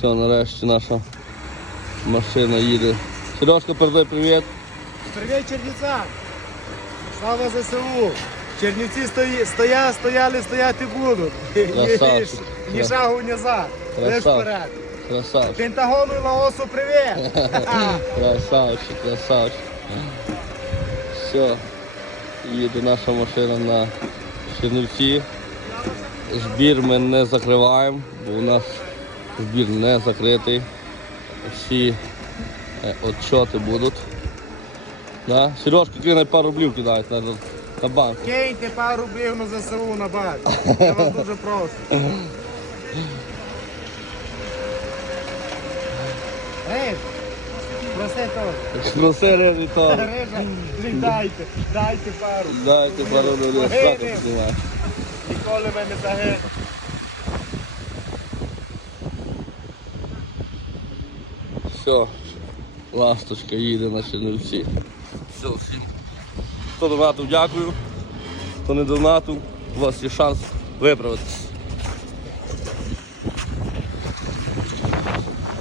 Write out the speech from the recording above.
Все, нарешті наша машина їде. Сережка, передай привіт. Привіт, Чернівцям! Слава ЗСУ! Чернівці стої, стоя, стояли, стояти будуть. Красавчик. Ні, ні шагу, ні назад. Лиш Красавчик. вперед. Красавчик. Пентагону і Лаосу привіт! Красавчик, красавчик. Все. Їде наша машина на Чернівці. Збір ми не закриваємо, бо у нас збір не закритий. Всі е, отчоти будуть. Да? Сережка кине пару рублів кидають на, на банк. Киньте пару рублів на ЗСУ на бак. Я вас дуже прошу. Ей, проси теж. Проси режі то. Рижа, дайте, дайте пару. Дайте пару рублів. Ніколи мене загине. Все, ласточка їде на Чернівці. Все, всім. Хто донатив, дякую. Хто не донатив, у вас є шанс виправитися.